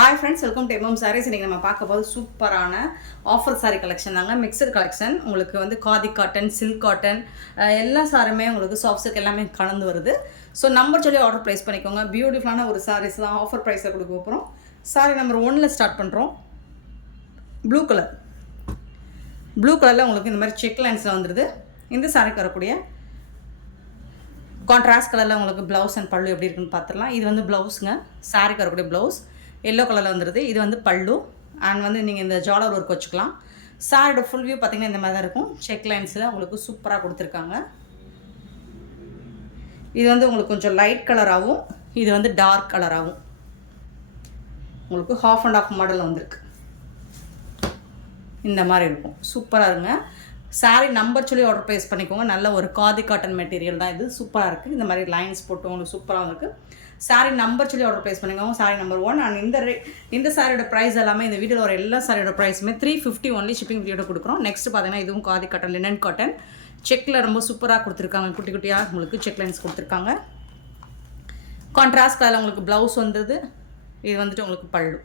Hi friends, welcome to MM Sarees. இன்னைக்கு நம்ம பார்க்க போது சூப்பரான ஆஃபர் saree கலெக்ஷன் தாங்க. Mixed collection. உங்களுக்கு வந்து காதி காட்டன், சில்க் காட்டன் எல்லா சாரியுமே உங்களுக்கு சாஃப்ட் சில்க் எல்லாமே கலந்து வருது. ஸோ நம்பர் சொல்லி ஆர்டர் ப்ளேஸ் பண்ணிக்கோங்க. பியூட்டிஃபுல்லான ஒரு சாரீஸ் தான் ஆஃபர் ப்ரைஸில் கொடுக்க போகிறோம். சாரி நம்பர் 1ல் ஸ்டார்ட் பண்ணுறோம். ப்ளூ கலரில் உங்களுக்கு இந்த மாதிரி செக் லைன்ஸில் வந்துடுது. இந்த சாரிக்கு வரக்கூடிய கான்ட்ராஸ்ட் கலரில் உங்களுக்கு ப்ளவுஸ் அண்ட் பல்லு எப்படி இருக்குன்னு பார்த்துடலாம். இது வந்து ப்ளவுஸுங்க. சாரிக்கு வரக்கூடிய ப்ளவுஸ் எல்லோ கலரில் வந்துடுது. இது வந்து பல்லு அண்ட் வந்து நீங்கள் இந்த ஜாலர் ஒர்க் வச்சுக்கலாம். சாரியோட ஃபுல் வியூ பார்த்திங்கன்னா இந்த மாதிரி தான் இருக்கும். செக் லைன்ஸில் உங்களுக்கு சூப்பராக கொடுத்துருக்காங்க. இது வந்து உங்களுக்கு கொஞ்சம் லைட் கலராகவும் இது வந்து டார்க் கலராகவும் உங்களுக்கு ஹாஃப் அண்ட் ஆஃப் மாடல் வந்திருக்கு. இந்த மாதிரி இருக்கும். சூப்பராக இருங்க. சாரீ நம்பர் சொல்லி ஆர்டர் ப்ளேஸ் பண்ணிக்கோங்க. நல்ல ஒரு காதி காட்டன் மெட்டீரியல் தான் இது. சூப்பராக இருக்குது. இந்த மாதிரி லைன்ஸ் போட்டு உங்களுக்கு சூப்பராக இருக்குது. சாரீ நம்பர் சொல்லி ஆர்டர் ப்ளேஸ் பண்ணிக்கோங்க. சாரீ நம்பர் 1 அண்ட் இந்த சாரியோட ப்ரைஸ் எல்லாமே இந்த வீடியோவில் வர எல்லா சாரியோட ப்ரைஸுமே 350 ஒன்லி ஷிப்பிங் வீடியோட கொடுக்குறோம். நெக்ஸ்ட் பார்த்தீங்கன்னா இதுவும் காதி காட்டன், லினன் காட்டன், செக்கில் ரொம்ப சூப்பராக கொடுத்துருக்காங்க. குட்டி குட்டியாக உங்களுக்கு செக் லைன்ஸ் கொடுத்துருக்காங்க. கான்ட்ராஸ்ட் கலரில் உங்களுக்கு ப்ளவுஸ் வந்துடுது. இது வந்துட்டு உங்களுக்கு பல்லு.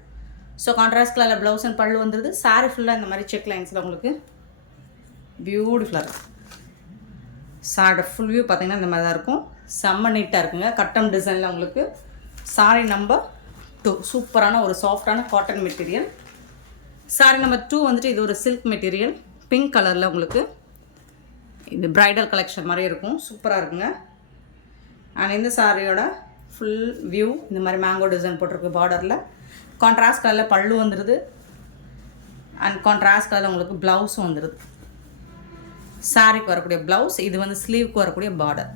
ஸோ கான்ட்ராஸ்ட் கலரில் ப்ளவுஸ் அண்ட் பல்லு வந்துடுது. சாரீ ஃபுல்லாக இந்த மாதிரி செக் லைன்ஸில் உங்களுக்கு பியூட்டிஃபுல்லாக இருக்கும். சாரியோட ஃபுல் வியூ பார்த்திங்கன்னா இந்த மாதிரி தான் இருக்கும். செம்ம நீட்டாக இருக்குங்க. கட்டம் டிசைனில் உங்களுக்கு சாரி நம்பர் 2 சூப்பரான ஒரு சாஃப்டான காட்டன் மெட்டீரியல். சாரி நம்பர் 2 வந்துட்டு இது ஒரு சில்க் மெட்டீரியல். பிங்க் கலரில் உங்களுக்கு இது ப்ரைடல் கலெக்ஷன் மாதிரி இருக்கும். சூப்பராக இருக்குங்க. அண்ட் இந்த சாரியோட ஃபுல் வியூ இந்த மாதிரி மேங்கோ டிசைன் போட்டிருக்கு பார்டரில். கான்ட்ராஸ்ட் கலரில் பல்லு வந்துடுது அண்ட் கான்ட்ராஸ்ட் கலரில் உங்களுக்கு ப்ளவுஸும் வந்துடுது. சாரிக்கு வரக்கூடிய ப்ளவுஸ், இது வந்து ஸ்லீவுக்கு வரக்கூடிய பார்டர்.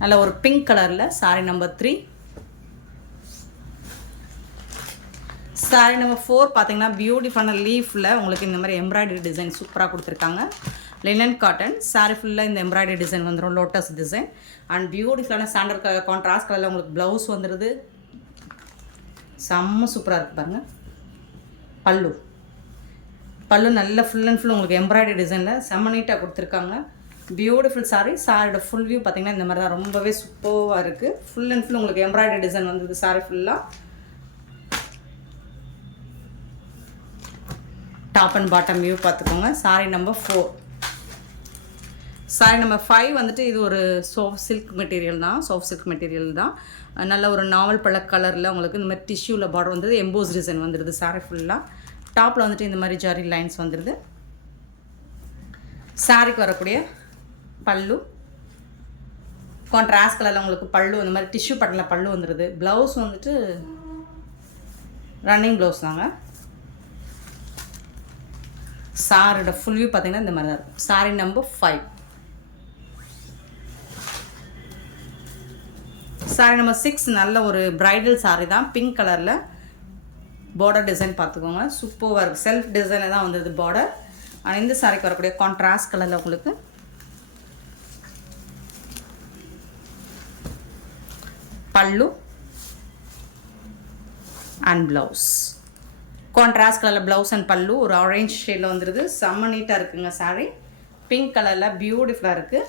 நல்ல ஒரு பிங்க் கலரில் சாரி நம்பர் 3. சாரி நம்பர் 4 பார்த்தீங்கன்னா பியூட்டிஃபுல்லான லீஃபில் உங்களுக்கு இந்த மாதிரி எம்ப்ராய்டரி டிசைன் சூப்பராக கொடுத்துருக்காங்க. Linen cotton. சாரி ஃபுல்லாக இந்த எம்ப்ராய்டரி டிசைன் வந்துடும். லோட்டஸ் டிசைன் அண்ட் பியூட்டிஃபுல்லான சாண்டல் கலர் கான்ட்ராஸ்ட் கலரில் உங்களுக்கு ப்ளவுஸ் வந்துடுது. செம்ம சூப்பராக இருக்குது பாருங்கள். பல்லு நல்ல ஃபுல் அண்ட் ஃபுல் உங்களுக்கு எம்ப்ராய்டரி டிசைனில் செம்ம நீட்டாக கொடுத்துருக்காங்க. Beautiful sorry. சாரியோட ஃபுல் வியூ பார்த்திங்கன்னா இந்த மாதிரி தான் ரொம்பவே சூப்பராக இருக்குது. ஃபுல் அண்ட் ஃபுல் உங்களுக்கு எம்ப்ராய்டரி டிசைன் வந்தது சாரி ஃபுல்லாக. டாப் அண்ட் பாட்டம் வியூ பார்த்துக்கோங்க. Sorry number 4. சாரி நம்பர் 5 வந்துட்டு இது ஒரு சாஃப்ட் சில்க் மெட்டீரியல் தான். நல்ல ஒரு நாவல் பழ கலரில் உங்களுக்கு இந்த மாதிரி டிஷ்யூவில் பார்டர் வந்தது. எம்போஸ் டிசைன் வந்துடுது சாரி ஃபுல்லாக. டாப்பில் வந்துட்டு இந்த மாதிரி ஜாரி லைன்ஸ் வந்துடுது. சாரிக்கு வரக்கூடிய பல்லு கான்ட்ராஸ்ட் கலரில் உங்களுக்கு பல்லு இந்த மாதிரி டிஷ்யூ பட்டனில் பல்லு வந்துடுது. ப்ளவுஸ் வந்துட்டு ரன்னிங் ப்ளவுஸ் தாங்க. சாரியோட ஃபுல் வியூ பார்த்திங்கன்னா இந்த மாதிரி தான் இருக்கும். Sorry number 5. சாரி நம்பர் 6 நல்ல ஒரு ப்ரைடல் சாரி தான். பிங்க் கலரில் பார்டர் டிசைன் பார்த்துக்கோங்க. சூப்பராக இருக்குது. செல்ஃப் டிசைனில் தான் வந்தது பார்டர். ஆனால் இந்த சாரிக்கு வரக்கூடிய கான்ட்ராஸ்ட் கலரில் உங்களுக்கு பல்லு அண்ட் ப்ளவுஸ். கான்ட்ராஸ்ட் கலரில் ப்ளவுஸ் அண்ட் பல்லு ஒரு ஆரஞ்ச் ஷேடில் வந்துடுது. செம்ம நீட்டாக இருக்குங்க சாரி. பிங்க் கலரில் பியூட்டிஃபுல்லாக இருக்குது.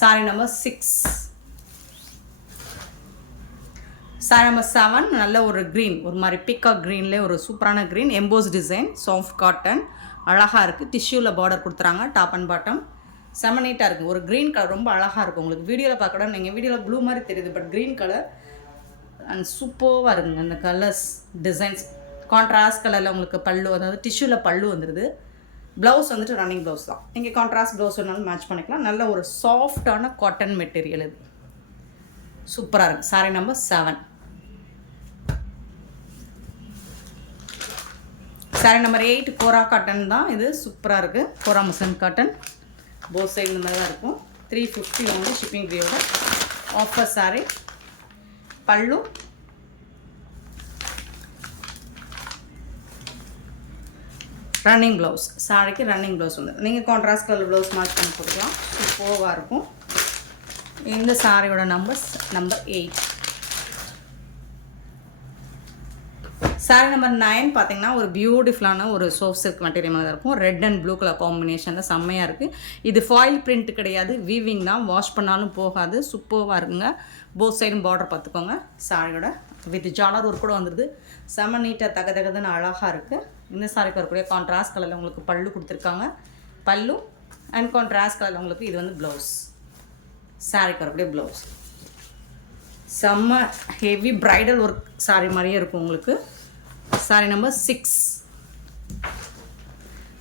சாரி நம்பர் 6. சாரி நம்பர் 7 நல்ல ஒரு க்ரீன், ஒரு மாதிரி பிக்காக் க்ரீன்லேயே ஒரு சூப்பரான green EMBOSS design soft cotton அழகாக இருக்குது. டிஷ்யூவில் பார்டர் கொடுத்துறாங்க. டாப் அண்ட் பாட்டம் செம்ம நீட்டாக இருக்குது. ஒரு க்ரீன் கலர் ரொம்ப அழகாக இருக்கும். உங்களுக்கு வீடியோவில் பார்க்கக்கூட நீங்கள் வீடியோவில் ப்ளூ மாதிரி தெரியுது, பட் க்ரீன் கலர் அண்ட் சூப்பராக இருக்குங்க. அந்த கலர்ஸ் டிசைன்ஸ் கான்ட்ராஸ்ட் கலரில் உங்களுக்கு பல்லு, அதாவது டிஷ்யூவில் பல்லு வந்துடுது. ப்ளவுஸ் வந்துட்டு ரன்னிங் ப்ளவுஸ் தான். நீங்கள் கான்ட்ராஸ்ட் ப்ளவுஸ் வேணாலும் மேட்ச் பண்ணிக்கலாம். நல்ல ஒரு சாஃப்டான காட்டன் மெட்டீரியல் இது. சூப்பராக இருக்குது. சாரி நம்பர் 7. சாரி நம்பர் 8 கோரா காட்டன் தான். இது சூப்பராக இருக்குது. கோரா முஸ்லிம் காட்டன். போத் சைடு இந்த மாதிரி தான் இருக்கும். 350 வந்து ஷிப்பிங் ஃப்ரீயோட ஆஃபர் சாரி. பல்லு ரன்னிங் ப்ளவுஸ். சாரிக்கு ரன்னிங் ப்ளவுஸ் வந்து நீங்கள் கான்ட்ராஸ்ட் கலர் ப்ளவுஸ் மேட்ச் பண்ணி போட்டுக்கலாம். சூப்பராக இருக்கும். இந்த சாரியோட நம்பர் 8. சாரி நம்பர் 9 பார்த்தீங்கன்னா ஒரு பியூட்டிஃபுல்லான ஒரு சாஃப்ட் சில்க் மெட்டீரியல் தான் இருக்கும். ரெட் அண்ட் ப்ளூ கலர் காம்பினேஷனில் செம்மையாக இருக்குது. இது ஃபாயில் பிரிண்ட் கிடையாது, வீவிங் தான். வாஷ் பண்ணாலும் போகாது, சூப்பராக இருக்குங்க. போத் சைடும் பார்டர் பார்த்துக்கோங்க. சாரியோட வித் ஜாலர் ஒரு கூட வந்துடுது. செம்ம நீட்டாக தகதகதுன்னு அழகாக இருக்குது. இந்த சாரிக்கு வரக்கூடிய கான்ட்ராஸ்ட் கலரில் உங்களுக்கு பல்லு கொடுத்துருக்காங்க. பல்லு அண்ட் கான்ட்ராஸ்ட் கலரில் உங்களுக்கு இது வந்து ப்ளவுஸ். சாரிக்கு வரக்கூடிய ப்ளவுஸ் செம்ம ஹெவி ப்ரைடல் ஒர்க் சாரி மாதிரியே இருக்கும் உங்களுக்கு. சாரி நம்பர் 6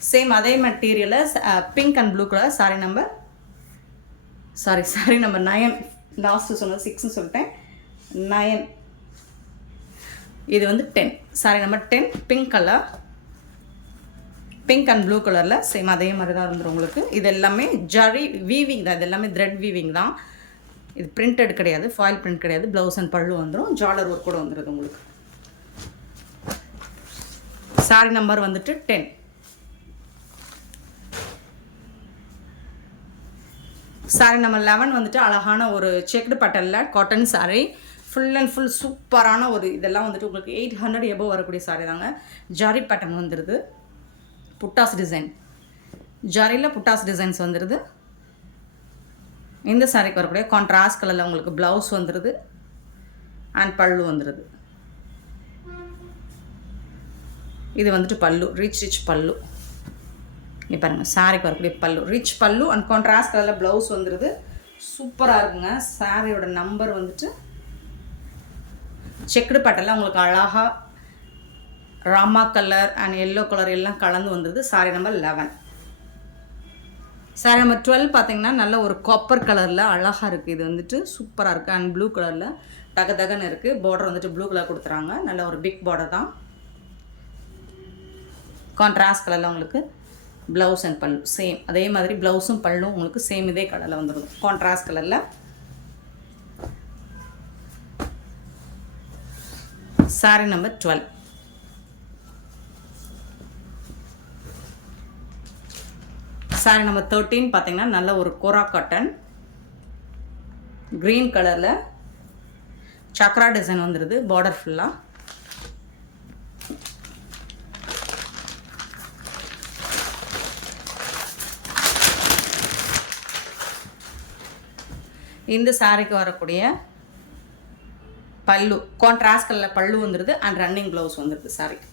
சேம் அதே மெட்டீரியலில் pink and blue colour. Sorry number 9. Last சொன்னது 6ன்னு சொல்லிட்டேன். 9 இது வந்து 10. Sorry number 10 pink colour, pink and blue கலரில் சேம் அதே மாதிரி தான் இருந்துடும் உங்களுக்கு. இது எல்லாமே ஜரி வீவிங் தான், இது எல்லாமே த்ரெட் வீவிங் தான். இது பிரிண்டட் கிடையாது, ஃபாயில் பிரிண்ட் கிடையாது. ப்ளவுஸ் அண்ட் பல்லு வந்துடும், ஜாலர் ஒர்க் கூட வந்துடுது உங்களுக்கு. சாரி நம்பர் வந்துட்டு 10. சாரி நம்பர் 11 வந்துட்டு அழகான ஒரு செக்டு பட்டனில் cotton sari, full and full சூப்பரான ஒரு இதெல்லாம் வந்துட்டு உங்களுக்கு 800 எபோவ் வரக்கூடிய சாரி தாங்க. ஜரி பேட்டர்ன் வந்துடுது, புட்டாஸ் டிசைன், ஜரியில் புட்டாஸ் டிசைன்ஸ் வந்துடுது. இந்த சாரிக்கு வரக்கூடிய கான்ட்ராஸ்ட் கலரில் உங்களுக்கு ப்ளவுஸ் வந்துடுது அண்ட் பல்லு வந்துடுது. இது வந்துட்டு பல்லு, ரிச் பல்லு. இங்கே பாருங்கள், சாரிக்கு வரக்கூடிய பல்லு ரிச் பல்லு அண்ட் கான்ட்ராஸ்ட் கலரில் ப்ளவுஸ் வந்துடுது. சூப்பராக இருக்குங்க. சாரியோட நம்பர் வந்துட்டு செக்குடு பட்டெல்லாம் உங்களுக்கு அழகாக Rama colour and yellow colour எல்லாம் கலந்து வந்துடுது. Sorry number 11. சாரி நம்பர் 12 பார்த்தீங்கன்னா நல்ல ஒரு காப்பர் கலரில் அழகாக இருக்குது. இது வந்துட்டு சூப்பராக இருக்குது அண்ட் ப்ளூ கலரில் தகன்னு இருக்குது. பார்டர் வந்துட்டு ப்ளூ கலர் கொடுத்துறாங்க, நல்ல ஒரு பிக் பார்டர் தான். கான்ட்ராஸ்ட் கலரில் உங்களுக்கு ப்ளவுஸ் அண்ட் பல்லு சேம் அதே மாதிரி ப்ளவுஸும் பல்லும் உங்களுக்கு சேம் இதே கலரில் வந்துடும், கான்ட்ராஸ்ட் கலரில். Sorry number 12. சாரி நம்பர் 13 பார்த்தீங்கன்னா நல்ல ஒரு கோரா காட்டன் க்ரீன் கலரில் சக்ரா டிசைன் வந்துடுது, பார்டர் ஃபுல்லாக. இந்த சாரிக்கு வரக்கூடிய பல்லு கான்ட்ராஸ்ட் கலரில் பல்லு வந்துடுது அண்ட் ரன்னிங் ப்ளவுஸ் வந்துடுது சாரிக்கு.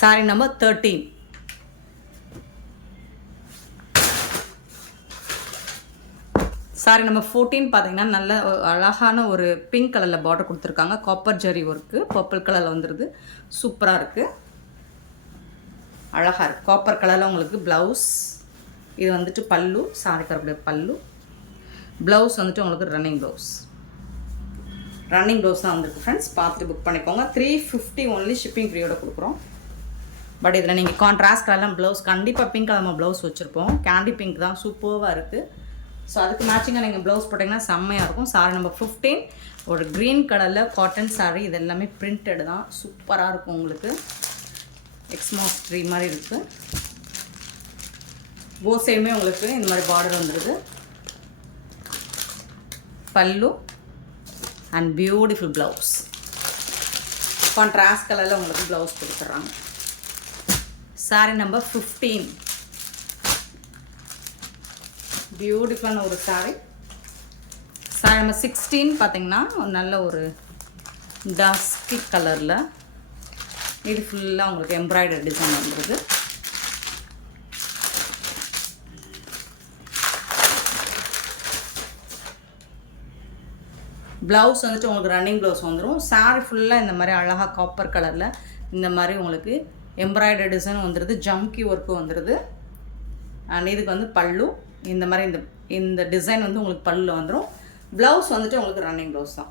Sorry number 13. சாரி நம்பர் 14 பார்த்தீங்கன்னா நல்ல அழகான ஒரு பிங்க் கலரில் பார்டர் கொடுத்துருக்காங்க, காப்பர் ஜரி ஒர்க்கு பர்பிள் கலரில் வந்துடுது. சூப்பராக இருக்குது, அழகாக இருக்குது. காப்பர் கலரில் உங்களுக்கு ப்ளவுஸ், இது வந்துட்டு பல்லு, சாரி கரக்கூடிய பல்லு. ப்ளவுஸ் வந்துட்டு உங்களுக்கு ரன்னிங் ப்ளவுஸ் தான் வந்துருக்கு ஃப்ரெண்ட்ஸ். பார்த்துட்டு புக் பண்ணிக்கோங்க. 350 ஒன்லி ஷிப்பிங் ஃப்ரீயோட கொடுக்குறோம். பட் இதில் நீங்கள் கான்ட்ராஸ்ட் கலர்லாம் ப்ளவுஸ் கண்டிப்பாக பிங்க் கலர் நம்ம ப்ளவுஸ் வச்சுருப்போம். கேண்டி பிங்க் தான், சூப்பராக இருக்குது. ஸோ அதுக்கு மேட்சிங்காக நீங்கள் ப்ளவுஸ் போட்டிங்கன்னா செம்மையாக இருக்கும். சாரி நம்பர் 15 ஒரு க்ரீன் கலரில் காட்டன் சாரி, இது எல்லாமே பிரிண்டட் தான், சூப்பராக இருக்கும் உங்களுக்கு. எக்ஸ்மாஸ் ட்ரீ மாதிரி இருக்குது. போத் சைடுமே உங்களுக்கு இந்த மாதிரி பார்டர் வந்துடுது. பல்லு அண்ட் பியூட்டிஃபுல் ப்ளவுஸ், கான்ட்ராஸ்ட் கலரில் உங்களுக்கு ப்ளவுஸ் கொடுத்துட்றாங்க. சாரி நம்பர் 15 பியூட்டிஃபுல்லான ஒரு சாரி. சாரி நம்பர் 16 பார்த்தீங்கன்னா நல்ல ஒரு டஸ்கி கலரில், இது ஃபுல்லாக உங்களுக்கு எம்ப்ராய்டரி டிசைன் வந்துடுது. ப்ளவுஸ் வந்துட்டு உங்களுக்கு ரன்னிங் ப்ளவுஸ் வந்துடும். சாரி ஃபுல்லாக இந்த மாதிரி அழகாக காப்பர் கலரில் இந்த மாதிரி உங்களுக்கு எம்ப்ராய்டரி டிசைன் வந்துடுது, ஜம்கி ஒர்க்கு வந்துடுது. அண்ட் இதுக்கு வந்து பல்லு இந்த மாதிரி இந்த டிசைன் வந்து உங்களுக்கு பல்லில் வந்துடும். ப்ளவுஸ் வந்துட்டு உங்களுக்கு ரன்னிங் ப்ளவுஸ் தான்.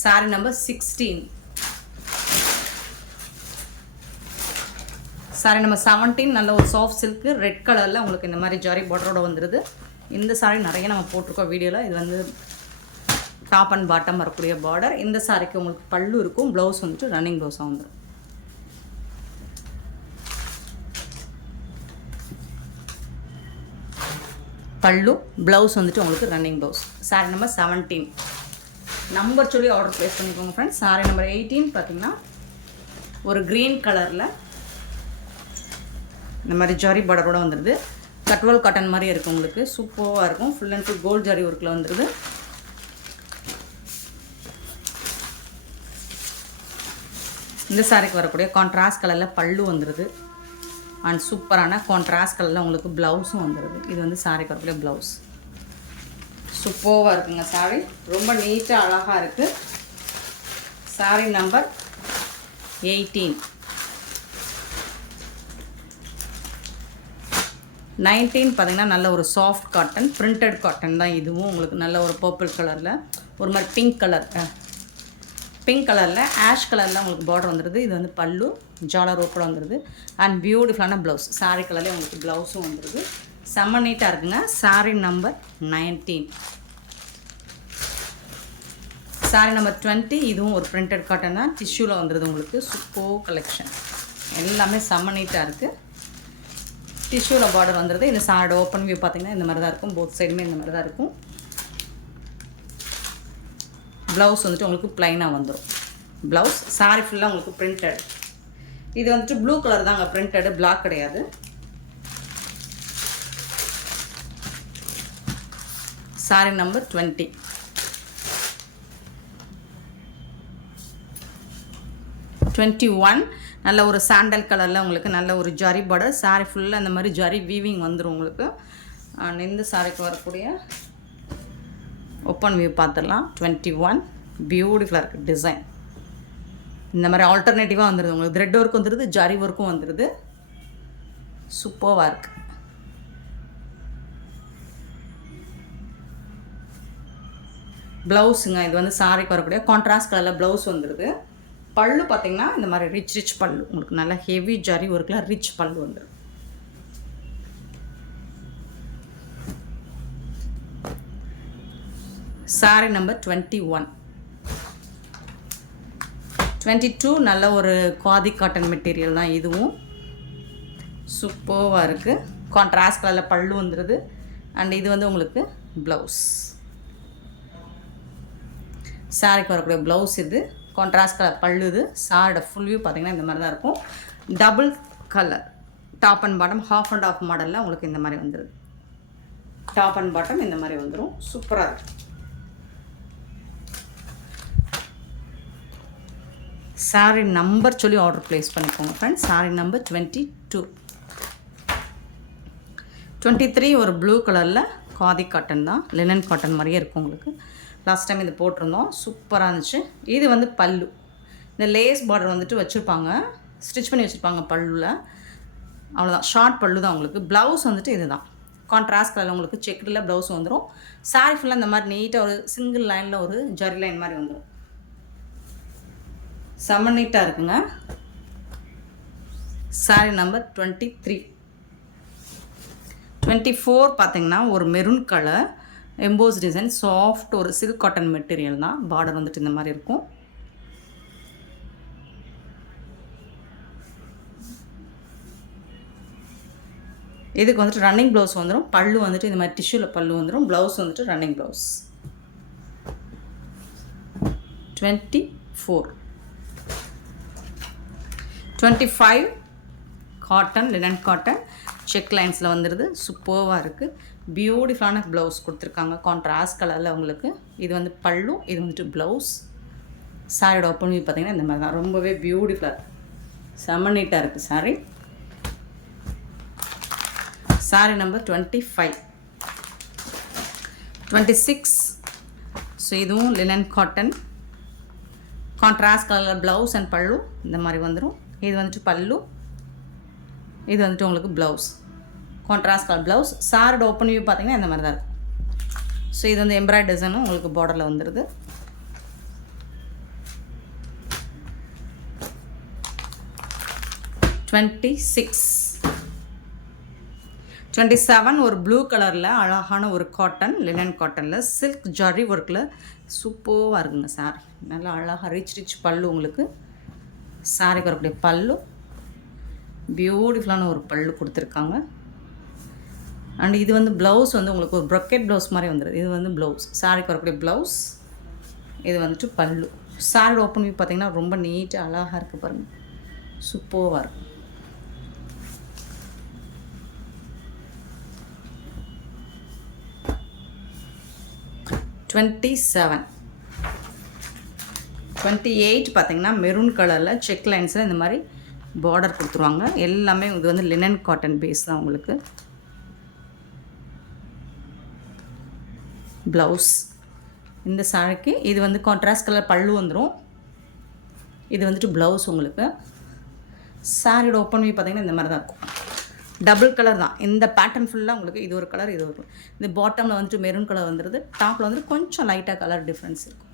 Sorry number 16. சாரி நம்பர் 17 நல்ல ஒரு சாஃப்ட் சில்க்கு ரெட் கலரில் உங்களுக்கு இந்த மாதிரி ஜரி பார்டரோட வந்துடுது. இந்த சாரி நிறைய நம்ம போட்டிருக்கோம் வீடியோவில். இது வந்து டாப் அண்ட் பாட்டம் வரக்கூடிய பார்டர். இந்த சாரிக்கு உங்களுக்கு பல்லு இருக்கும், ப்ளவுஸ் வந்துட்டு ரன்னிங் ப்ளவுஸாக வந்துடும். பல்லு. ப்ளவுஸ் வந்துட்டு உங்களுக்கு running blouse. Sari number 17 number சொல்லி ஆர்டர் ப்ளேஸ் பண்ணிக்கோங்க ஃப்ரெண்ட்ஸ். சாரீ நம்பர் 18 பார்த்திங்கன்னா ஒரு க்ரீன் கலரில் இந்த மாதிரி ஜரி பார்டரோட வந்துடுது. கட்வல் காட்டன் மாதிரி இருக்கும் உங்களுக்கு. சூப்பராக இருக்கும். Full and full gold zari ஒர்க்கில் வந்துடுது. இந்த சாரிக்கு வரக்கூடிய கான்ட்ராஸ்ட் கலரில் பல்லு வந்துடுது. அண்ட் சூப்பரான கான்ட்ராஸ்ட் கலரில் உங்களுக்கு ப்ளவுஸும் வந்துடுது. இது வந்து சாரிக்கு வரக்கூடிய ப்ளவுஸ். சூப்பராக இருக்குங்க சாரி. ரொம்ப நீட்டாக அழகாக இருக்குது. சாரி நம்பர் 18. 19 பார்த்திங்கன்னா நல்ல ஒரு சாஃப்ட் காட்டன், பிரிண்டட் காட்டன் தான். இதுவும் உங்களுக்கு நல்ல ஒரு பர்பிள் கலரில் ஒரு மாதிரி பிங்க் கலரில் ஆஷ் கலரில் உங்களுக்கு பார்டர் வந்துடுது. இது வந்து பல்லு ஜாலர் ரோப்போட வந்துடுது. அண்ட் பியூட்டிஃபுல்லான ப்ளவுஸ். சாரீ கலர்லேயே உங்களுக்கு ப்ளவுஸும் வந்துடுது. செம்ம நீட்டாக இருக்குங்க. சாரீ நம்பர் 19. சாரீ நம்பர் 20 இதுவும் ஒரு பிரிண்டட் காட்டன் தான். டிஷ்யூவில் வந்துடுது உங்களுக்கு. Super collection. எல்லாமே செம்ம நீட்டாக இருக்குது. டிஷ்யூவில் பார்டர் வந்துடுது. இந்த சாரோட ஓப்பன் வியூ பார்த்திங்கன்னா இந்த மாதிரி தான் இருக்கும். போத் சைடுமே இந்த மாதிரி தான் இருக்கும். ப்ளவுஸ் வந்துட்டு உங்களுக்கு ப்ளைனாக வந்துடும். ப்ளவுஸ் சாரி ஃபுல்லாக உங்களுக்கு பிரிண்டட். இது வந்துட்டு ப்ளூ கலர் தாங்க பிரிண்டடு, பிளாக் கிடையாது. Sorry number 20. 21 நல்ல ஒரு சாண்டல் கலரில் உங்களுக்கு நல்ல ஒரு ஜரி பார்டர். சாரி ஃபுல்லாக இந்த மாதிரி ஜரி வீவிங் வந்துடும் உங்களுக்கு. அண்ட் இந்த சாரிக்கு வரக்கூடிய ஓப்பன் வியூ பார்த்துடலாம். 21 பியூட்டிஃபுல்லாக இருக்குது டிசைன். இந்த மாதிரி ஆல்டர்னேட்டிவாக வந்துடுது உங்களுக்கு. த்ரெட் ஒர்க் வந்துடுது, ஜரி ஒர்க்கும் வந்துடுது. சூப்பராக இருக்குது. ப்ளவுஸுங்க இது வந்து சாரிக்கு வரக்கூடிய கான்ட்ராஸ்ட் கலரில் ப்ளவுஸ் வந்துடுது. பல்லு பார்த்திங்கன்னா இந்த மாதிரி ரிச் பல்லு உங்களுக்கு. நல்லா ஹெவி ஜரி ஒர்க்கில் ரிச் பல்லு வந்துடும். Sorry number 21. 22 நல்ல ஒரு காதி காட்டன் மெட்டீரியல் தான். இதுவும் சூப்பராக இருக்குது. கான்ட்ராஸ்ட் கலரில் பல்லு வந்துடுது. அண்ட் இது வந்து உங்களுக்கு ப்ளவுஸ். சாரிக்கு வரக்கூடிய ப்ளவுஸ் இது. கான்ட்ராஸ்ட் கலர் பல்லு இது. சாரோட ஃபுல் வியூ பார்த்திங்கன்னா இந்த மாதிரி தான் இருக்கும். Double colour top and bottom half and of மாடலில் உங்களுக்கு இந்த மாதிரி வந்துடுது. டாப் அண்ட் பாட்டம் இந்த மாதிரி வந்துடும். சூப்பராக இருக்குது. சாரி நம்பர் சொல்லி ஆர்டர் ப்ளேஸ் பண்ணிக்கோங்க ஃப்ரெண்ட்ஸ். Sorry number 22. 23 ஒரு ப்ளூ கலரில் காதி காட்டன் தான். லினன் காட்டன் மாதிரியே இருக்கும் உங்களுக்கு. லாஸ்ட் டைம் இது போட்டிருந்தோம். சூப்பராக இருந்துச்சு. இது வந்து பல்லு. இந்த லேஸ் பார்டர் வந்துட்டு வச்சுருப்பாங்க, ஸ்டிச் பண்ணி வச்சுருப்பாங்க பல்லுவில். அவ்வளோதான். ஷார்ட் பல்லு தான் உங்களுக்கு. ப்ளவுஸ் வந்துட்டு இது தான். கான்ட்ராஸ்ட் கலரில் உங்களுக்கு செக்குடில் ப்ளவுஸ் வந்துடும். சாரி ஃபுல்லாக இந்த மாதிரி நீட்டாக ஒரு சிங்கிள் லைனில் ஒரு ஜரி லைன் மாதிரி வந்துடும். செம்ம நீட்டாக இருக்குங்க. Sorry number 23. 24 பார்த்திங்கன்னா ஒரு maroon colour EMBOSS design. Soft ஒரு சில்க் காட்டன் மெட்டீரியல் தான். பார்டர் வந்துட்டு இந்த மாதிரி இருக்கும். இதுக்கு வந்துட்டு ரன்னிங் ப்ளவுஸ் வந்துடும். பல்லு வந்துட்டு இந்த மாதிரி டிஷ்யூவில் பல்லு வந்துடும். ப்ளவுஸ் வந்துட்டு running blouse. 24. 25 cotton, linen cotton, check லைன்ஸில் வந்துடுது. சூப்பராக இருக்குது. பியூட்டிஃபுல்லான ப்ளவுஸ் கொடுத்துருக்காங்க கான்ட்ராஸ்ட் கலரில் உங்களுக்கு. இது வந்து பல்லு, இது வந்துட்டு ப்ளவுஸ். சாரியோட ஓப்பன் வியூ பார்த்திங்கன்னா இந்த மாதிரி தான். ரொம்பவே பியூட்டிஃபுல்லாக செம்ம நீட்டாக இருக்குது சாரி. Sorry number 25. 26 ஸோ இதுவும் லினன் காட்டன். கான்ட்ராஸ்ட் கலரில் ப்ளவுஸ் அண்ட் பல்லு இந்த மாதிரி வந்துடும். இது வந்துட்டு பல்லு, இது வந்துட்டு உங்களுக்கு ப்ளவுஸ். Contrast colour blouse. சாரோட ஓப்பன் வியூ பார்த்திங்கன்னா இந்த மாதிரி தான் இருக்கும். ஸோ இது வந்து எம்ப்ராய்டரி டிசைனும் உங்களுக்கு பார்டரில் வந்துடுது. டுவெண்ட்டி 27 ஒரு ப்ளூ கலரில் அழகான ஒரு காட்டன், லினன் காட்டனில் சில்க் ஜரி ஒர்க்கில் சூப்பராக இருக்குங்க சாரி. நல்லா அழகாக ரிச் பல்லு உங்களுக்கு. சாரிக்கு வரக்கூடிய பல்லு பியூட்டிஃபுல்லான ஒரு பல்லு கொடுத்துருக்காங்க. அண்ட் இது வந்து ப்ளவுஸ் வந்து உங்களுக்கு ஒரு ப்ரொக்கெட் ப்ளவுஸ் மாதிரி வந்துடுது. இது வந்து ப்ளவுஸ், சாரிக்கு வரக்கூடிய ப்ளவுஸ். இது வந்துட்டு பல்லு. சாரி ஓப்பன் பண்ணி பார்த்தீங்கன்னா ரொம்ப நீட்டாக அழகாக இருக்குது பாருங்கள், சூப்பராக இருக்கும். $27 பார்த்தீங்கன்னா மெரூன் கலரில் செக் லைன்ஸில் இந்த மாதிரி பார்டர் கொடுத்துருவாங்க. எல்லாமே இது வந்து லினன் காட்டன் பேஸ் தான் உங்களுக்கு. ப்ளவுஸ் இந்த சாரிக்கு இது வந்து கான்ட்ராஸ்ட் கலர் பல்லு வந்துடும். இது வந்துட்டு ப்ளவுஸ் உங்களுக்கு. சாரியோட ஓப்பன் பண்ணி பார்த்தீங்கன்னா இந்த மாதிரி தான் இருக்கும். டபுள் கலர் தான் இந்த பேட்டர்ன் ஃபுல்லாக உங்களுக்கு. இது ஒரு கலர், இது ஒரு இந்த பாட்டமில் வந்துட்டு மெரூன் கலர் வந்துடுது. டாப்பில் வந்துட்டு கொஞ்சம் லைட்டாக கலர் டிஃப்ரென்ஸ் இருக்கும்.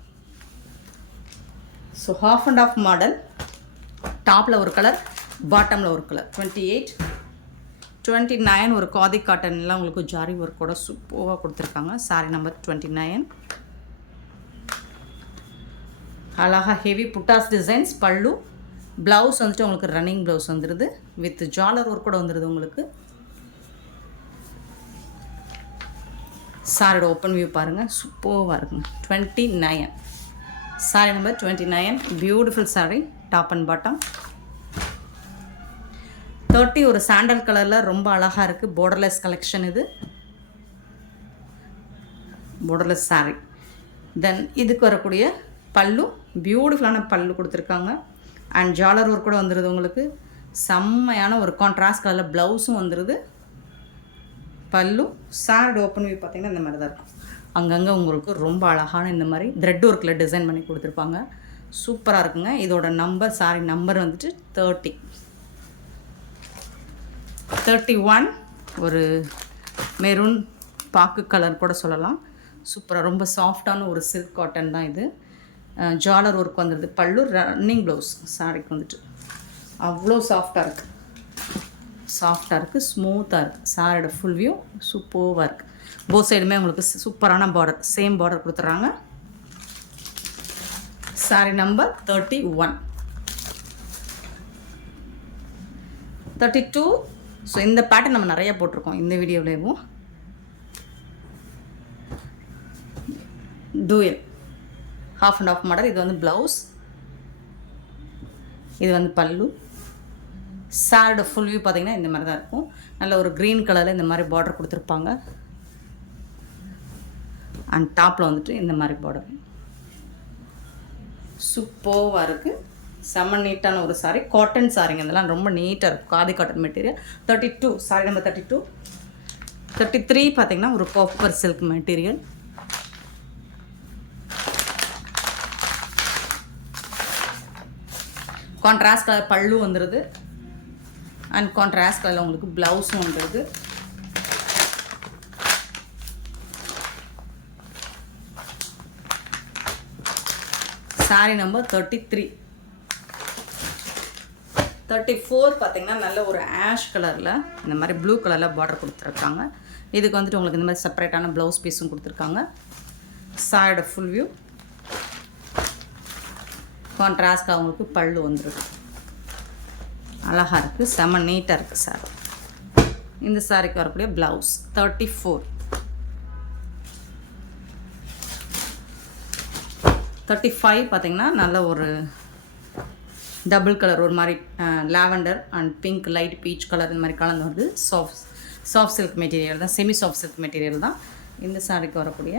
So half and half model. டாப்பில் ஒரு கலர், பாட்டமில் ஒரு கலர். 28, 29 ஒரு காதி காட்டன்லாம் உங்களுக்கு ஜாரி ஒர்க்கோட சூப்பராக கொடுத்துருக்காங்க. Sorry number 29. அழகாக ஹெவி புட்டாஸ் டிசைன்ஸ் பல்லு. ப்ளவுஸ் வந்துட்டு உங்களுக்கு ரன்னிங் ப்ளவுஸ் வந்துடுது வித் ஜாலர் ஒர்க் கூட வந்துடுது உங்களுக்கு. சாரியோட ஓப்பன் வியூ பாருங்கள், சூப்பராக இருக்குங்க. 29 sorry number 29. Beautiful sorry, top and bottom. 30 ஒரு சாண்டல் கலரில் ரொம்ப அழகாக இருக்குது. பார்டர்லெஸ் கலெக்ஷன் இது, பார்டர்லெஸ் சாரி. தென் இதுக்கு வரக்கூடிய பல்லு, பியூட்டிஃபுல்லான பல்லு கொடுத்துருக்காங்க. அண்ட் ஜாலர் ஒர்க் கூட வந்துடுது உங்களுக்கு. செம்மையான ஒரு கான்ட்ராஸ்ட் கலரில் ப்ளவுஸும் வந்துடுது. பல்லு. சாரி ஓப்பன் வியூ பார்த்திங்கன்னா இந்த மாதிரி தான் இருக்கும். அங்கங்கே உங்களுக்கு ரொம்ப அழகான இந்த மாதிரி த்ரெட் ஒர்க்கில் டிசைன் பண்ணி கொடுத்துருப்பாங்க. சூப்பராக இருக்குங்க. இதோட நம்பர், சாரி நம்பர் வந்துட்டு 30. 31 ஒரு மெரூன் பாக்கு கலர் கூட சொல்லலாம். சூப்பராக ரொம்ப சாஃப்டான ஒரு சில்க் காட்டன் தான் இது. ஜாலர் ஒர்க் வந்துடுது. பல்லு, ரன்னிங் ப்ளவுஸ். சாரிக்கு வந்துட்டு அவ்வளோ சாஃப்டாக இருக்குது, சாஃப்டாக இருக்குது, ஸ்மூத்தாக இருக்குது. சாரியோட ஃபுல் வியூ சூப்பராக இருக்குது. போத் சைடுமே உங்களுக்கு சூப்பரான பார்டர், சேம் பார்டர் கொடுத்துட்றாங்க. சாரி நம்பர் 31. 32. ஸோ இந்த பேட்டர்ன் நம்ம நிறையா போட்டிருக்கோம் இந்த வீடியோவிலேயும். Dual half and half model. இது வந்து ப்ளவுஸ், இது வந்து பல்லு. சாரியோட ஃபுல் வியூ பார்த்திங்கன்னா இந்த மாதிரி தான் இருக்கும். நல்ல ஒரு க்ரீன் கலரில் இந்த மாதிரி பார்டர் கொடுத்துருப்பாங்க. அண்ட் டாப்பில் வந்துட்டு இந்த மாதிரி பார்டர் சூப்பராக இருக்குது. செம்ம நீட்டான ஒரு சாரி, காட்டன் சாரிங்க. இதெல்லாம் ரொம்ப நீட்டாக இருக்கும், khadi cotton material. 32 sorry number 32. 33 பார்த்திங்கன்னா ஒரு copper silk material. Contrast colour பல்லு வந்துடுது. அண்ட் கான்ட்ராஸ்ட் கலரில் உங்களுக்கு ப்ளவுஸும் வந்துடுது. Sorry number 33. 34 பார்த்திங்கன்னா நல்ல ஒரு ஆஷ் கலரில் இந்த மாதிரி ப்ளூ கலரில் பார்டர் கொடுத்துருக்காங்க. இதுக்கு வந்துட்டு உங்களுக்கு இந்த மாதிரி செப்பரேட்டான ப்ளவுஸ் பீஸும் கொடுத்துருக்காங்க. சாரியோட ஃபுல் வியூ கான்ட்ராஸ்டாக உங்களுக்கு பல்லு வந்துடுது. அழகாக இருக்குது, செம்ம நீட்டாக இருக்குது சார். இந்த சாரிக்கு வரக்கூடிய ப்ளவுஸ் 34. 35 பார்த்திங்கன்னா நல்ல ஒரு டபுள் கலர், ஒரு மாதிரி lavender and pink light peach colour இந்த மாதிரி கலந்து வருது. சாஃப்ட் சில்க் மெட்டீரியல் தான், செமி சாஃப்ட் சில்க் மெட்டீரியல் தான் இந்த சாரிக்கு வரக்கூடிய.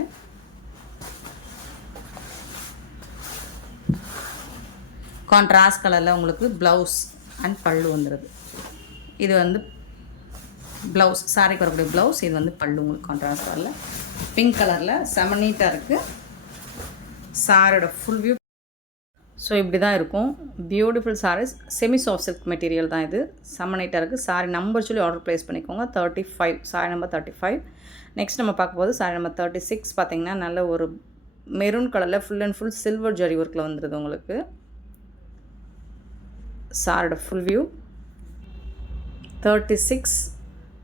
கான்ட்ராஸ்ட் கலரில் உங்களுக்கு ப்ளவுஸ் அண்ட் பல்லு வந்துடுது. இது வந்து ப்ளவுஸ், சாரிக்கு வரக்கூடிய ப்ளவுஸ். இது வந்து பல்லு உங்களுக்கு கான்ட்ராஸ்ட் கலரில் பிங்க் கலரில் செம நீட்டாக இருக்குது. சாரியோட ஃபுல் வியூ ஸோ இப்படி தான் இருக்கும். Beautiful saris, semi soft silk material தான் இது. செம்ம நீட்டாக இருக்குது. சாரி நம்பர் சொல்லி ஆர்டர் ப்ளேஸ் பண்ணிக்கோங்க. 35 சாரி நம்பர் 35. நெக்ஸ்ட் நம்ம பார்க்கும்போது சாரி நம்பர் 36 பார்த்திங்கன்னா நல்ல ஒரு மெரூன் கலரில் full and full silver zari ஒர்க்கில் வந்துடுது உங்களுக்கு. சாரியோட full view 36.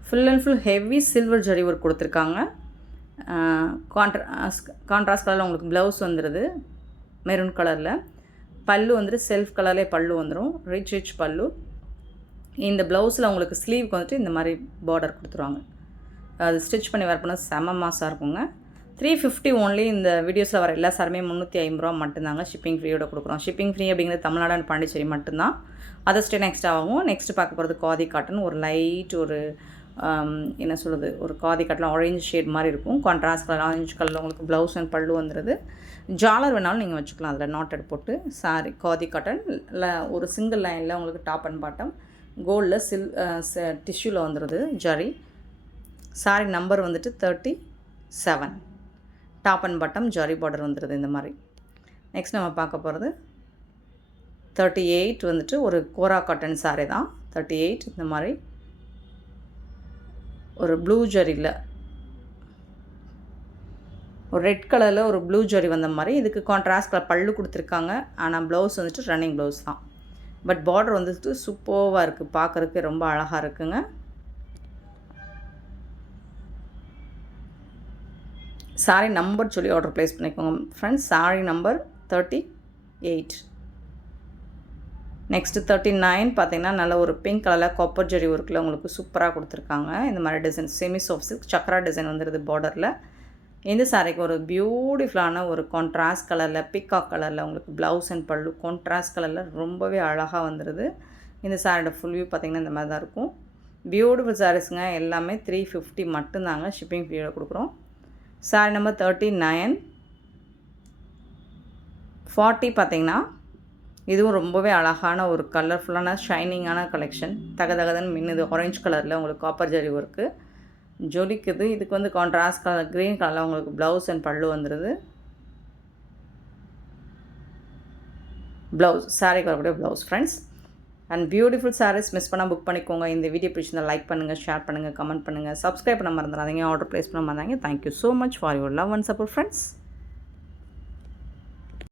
Full and full heavy silver zari work கொடுத்துருக்காங்க. கான்ட்ராஸ்ட் கலரில் உங்களுக்கு ப்ளவுஸ் வந்துடுது மெரூன் கலரில். பல்லு வந்துட்டு செல்ஃப் கலர்லேயே பல்லு வந்துடும், ரிச் பல்லு. இந்த ப்ளவுஸில் உங்களுக்கு ஸ்லீவுக்கு வந்துட்டு இந்த மாதிரி பார்டர் கொடுத்துருவாங்க. அது ஸ்டிச் பண்ணி வேர் பண்ண செம மாசாக இருக்குங்க. 350 ஓன்லி. இந்த வீடியோஸில் வர எல்லா சாருமே 350 ரூபா மட்டும்தாங்க ஷிப்பிங் ஃப்ரீயோட கொடுக்குறோம். ஷிப்பிங் ஃப்ரீ அப்படிங்கிறது தமிழ்நாடு அண்ட் பாண்டிச்சேரி மட்டும்தான். அதை ஸ்டே நெக்ஸ்ட் ஆகும். நெக்ஸ்ட்டு பார்க்க போகிறது காதி காட்டன். ஒரு லைட் ஒரு என்ன சொல்கிறது, ஒரு காதி காட்டில் ஆரஞ்சு ஷேட் மாதிரி இருக்கும். கான்ட்ராஸ்ட் கலர் ஆரஞ்சு கலரில் உங்களுக்கு ப்ளவுஸ் அண்ட் பல்லு வந்துடுது. ஜாலர் வேணாலும் நீங்கள் வச்சுக்கலாம் அதில் நாட்டட் போட்டு. சாரி காதி காட்டனில் ஒரு சிங்கிள் லைனில் உங்களுக்கு டாப் அண்ட் பாட்டம் கோல்டில் டிஷ்யூவில் வந்துடுது ஜரி. சாரி நம்பர் வந்துட்டு 37. Top and bottom zari border வந்துடுது இந்த மாதிரி. நெக்ஸ்ட் நம்ம பார்க்க போகிறது 38 வந்துட்டு ஒரு கோரா காட்டன் சாரி தான். 38 இந்த மாதிரி ஒரு ப்ளூ ஜரியில் ஒரு ரெட் கலரில் ஒரு ப்ளூ ஜரி வந்த மாதிரி. இதுக்கு கான்ட்ராஸ்ட் கலர் பல்லு கொடுத்துருக்காங்க. ஆனால் ப்ளவுஸ் வந்துட்டு ரன்னிங் ப்ளவுஸ் தான். பட் பார்டர் வந்துட்டு சூப்பராக இருக்குது, பார்க்குறதுக்கு ரொம்ப அழகாக இருக்குங்க. சாரி நம்பர் சொல்லி ஆர்டர் ப்ளேஸ் பண்ணிக்கோங்க ஃப்ரெண்ட்ஸ். Sorry number 38. நெக்ஸ்ட்டு 39 பார்த்திங்கன்னா நல்ல ஒரு பிங்க் கலரில் காப்பர் ஜெரி ஒர்க்கில் உங்களுக்கு சூப்பராக கொடுத்துருக்காங்க. இந்த மாதிரி design semi soft silk Chakra design வந்துடுது பார்டரில். இந்த சாரிக்கு ஒரு பியூட்டிஃபுல்லான ஒரு கான்ட்ராஸ்ட் கலரில் பிக்காக் கலரில் உங்களுக்கு ப்ளவுஸ் அண்ட் பல்லு கான்ட்ராஸ்ட் கலரில் ரொம்பவே அழகாக வந்துடுது. இந்த சாரியோட ஃபுல் வியூ பார்த்திங்கன்னா இந்த மாதிரி தான் இருக்கும். பியூட்டிஃபுல் சாரீஸுங்க. எல்லாமே 350 மட்டும்தாங்க ஷிப்பிங் ஃப்ரீயோட கொடுக்குறோம். Sorry number 39. 40 பார்த்திங்கன்னா இதுவும் ரொம்பவே அழகான ஒரு கலர்ஃபுல்லான ஷைனிங்கான கலெக்ஷன். தகதகதன்னு மின்னுது. ஆரஞ்சு கலரில் உங்களுக்கு காப்பர் ஜரி ஒர்க்கு ஜொலிக்குது. இதுக்கு வந்து கான்ட்ராஸ்ட் கலர் க்ரீன் கலரில் உங்களுக்கு ப்ளவுஸ் அண்ட் பல்லு வந்துடுது. ப்ளவுஸ் சாரிக்கு வரக்கூடிய blouse friends. And beautiful saris miss பண்ணால் புக் பண்ணிக்கோங்க. இந்த வீடியோ பிடிச்சிருந்தால் லைக் பண்ணுங்கள், ஷேர் பண்ணுங்கள், கமெண்ட் பண்ணுங்கள், சப்ஸ்கிரைப் பண்ண மறந்துடாதீங்க, ஆர்டர் ப்ளேஸ் பண்ண மறந்தாங்க. Thank you so much for your love and support friends.